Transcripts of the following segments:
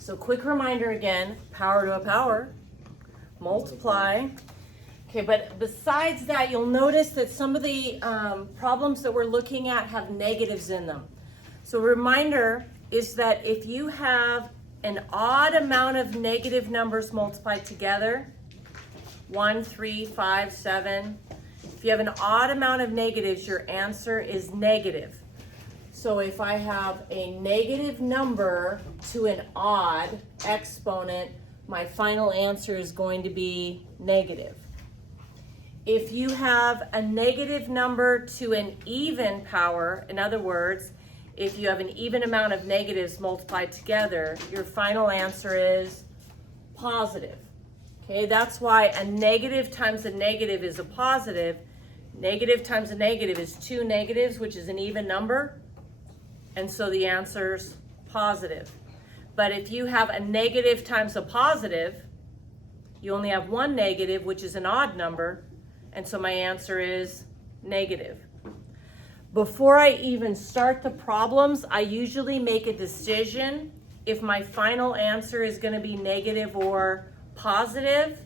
So quick reminder again, power to a power, multiply. Okay, but besides that, you'll notice that some of the problems that we're looking at have negatives in them. So a reminder is that if you have an odd amount of negative numbers multiplied together, 1, 3, 5, 7, if you have an odd amount of negatives, your answer is negative. So if I have a negative number to an odd exponent, my final answer is going to be negative. If you have a negative number to an even power, in other words, if you have an even amount of negatives multiplied together, your final answer is positive. Okay, that's why a negative times a negative is a positive. Negative times a negative is 2 negatives, which is an even number. And so the answer's positive. But if you have a negative times a positive, you only have 1 negative, which is an odd number. And so my answer is negative. Before I even start the problems, I usually make a decision if my final answer is going to be negative or positive.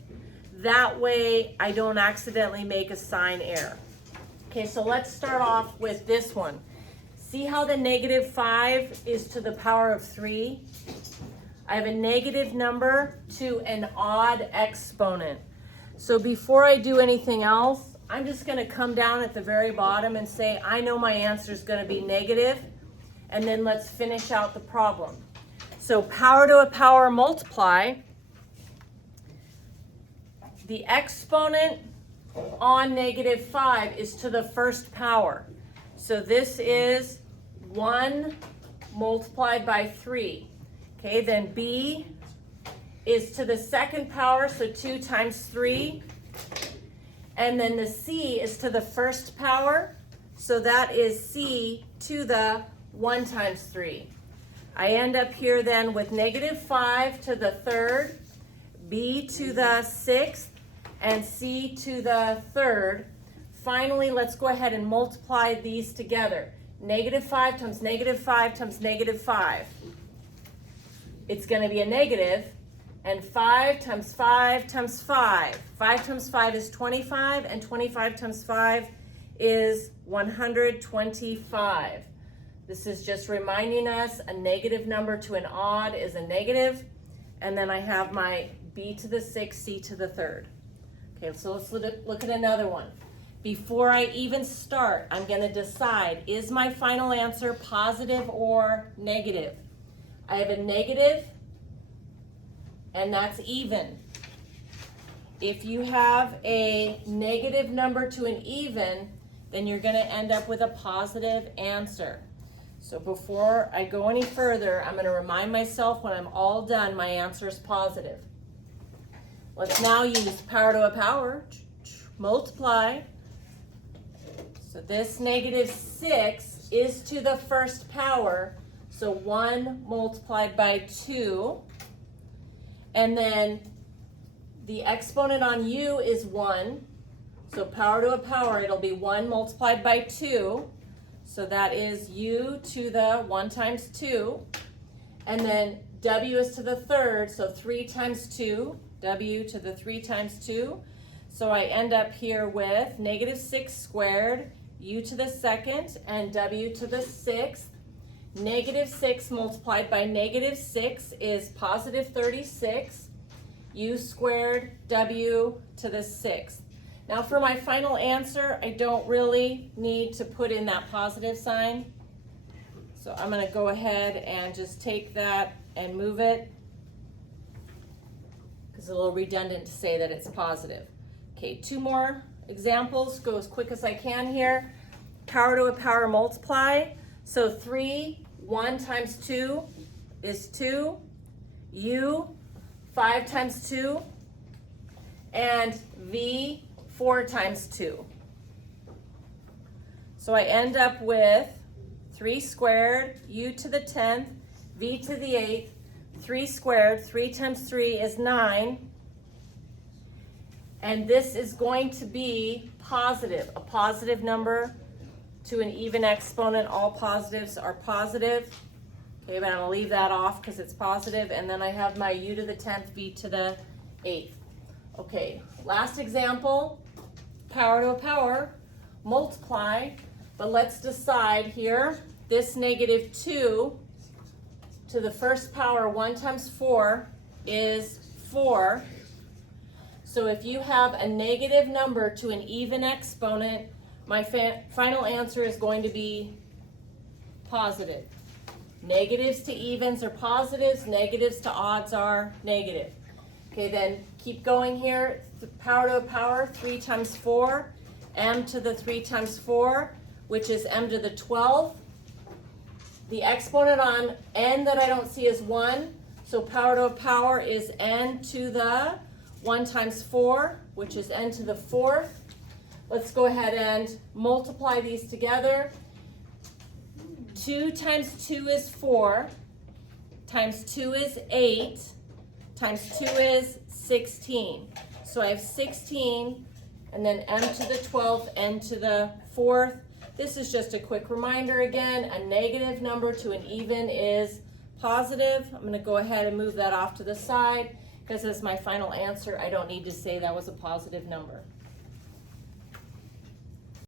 That way I don't accidentally make a sign error. Okay, so let's start off with this one. See how the negative 5 is to the power of 3? I have a negative number to an odd exponent. So before I do anything else, I'm just going to come down at the very bottom and say, I know my answer is going to be negative, and then let's finish out the problem. So power to a power multiply, the exponent on negative 5 is to the first power. So this is 1 multiplied by 3. Okay, then b is to the second power, so 2 times 3. And then the c is to the first power, so that is c to the 1 times 3. I end up here then with negative 5 to the third, b to the 6th, and c to the 3rd. Finally, let's go ahead and multiply these together. Negative 5 times negative 5 times negative 5. It's going to be a negative. And 5 times 5 times 5. 5 times 5 is 25, and 25 times 5 is 125. This is just reminding us a negative number to an odd is a negative. And then I have my b to the 6th, c to the 3rd. Okay, so let's look at another one. Before I even start, I'm going to decide, is my final answer positive or negative? I have a negative, and that's even. If you have a negative number to an even, then you're going to end up with a positive answer. So before I go any further, I'm going to remind myself when I'm all done, my answer is positive. Let's now use power to a power, multiply. So this negative 6 is to the first power, so 1 multiplied by 2. And then the exponent on u is 1. So power to a power, it'll be 1 multiplied by 2. So that is u to the 1 times 2. And then w is to the 3rd, so 3 times 2. W to the 3 times 2. So I end up here with negative 6 squared, u to the 2nd, and w to the 6th. Negative 6 multiplied by negative 6 is positive 36. U squared, w to the 6th. Now for my final answer, I don't really need to put in that positive sign. So I'm going to go ahead and just take that and move it, because it's a little redundant to say that it's positive. Okay, 2 more examples. Go as quick as I can here. Power to a power multiply. So 3, 1 times 2 is 2. U, 5 times 2. And V, 4 times 2. So I end up with 3 squared, u to the 10th, v to the 8th, 3 squared, 3 times 3 is 9. And this is going to be positive, a positive number to an even exponent. All positives are positive. Okay, but I'm gonna leave that off because it's positive, and then I have my u to the 10th, v to the 8th. Okay, last example, power to a power, multiply, but let's decide here, this -2 to the first power, 1 times 4 is 4. So if you have a negative number to an even exponent, my final answer is going to be positive. Negatives to evens are positives, negatives to odds are negative. Okay, then keep going here. The power to a power, 3 times 4, m to the 3 times 4, which is m to the 12. The exponent on n that I don't see is 1, so power to a power is n to the 1 times 4, which is n to the 4th. Let's go ahead and multiply these together. 2 times 2 is 4, times 2 is 8, times 2 is 16. So I have 16, and then m to the 12th, n to the 4th. This is just a quick reminder again, a negative number to an even is positive. I'm going to go ahead and move that off to the side because as my final answer, I don't need to say that was a positive number.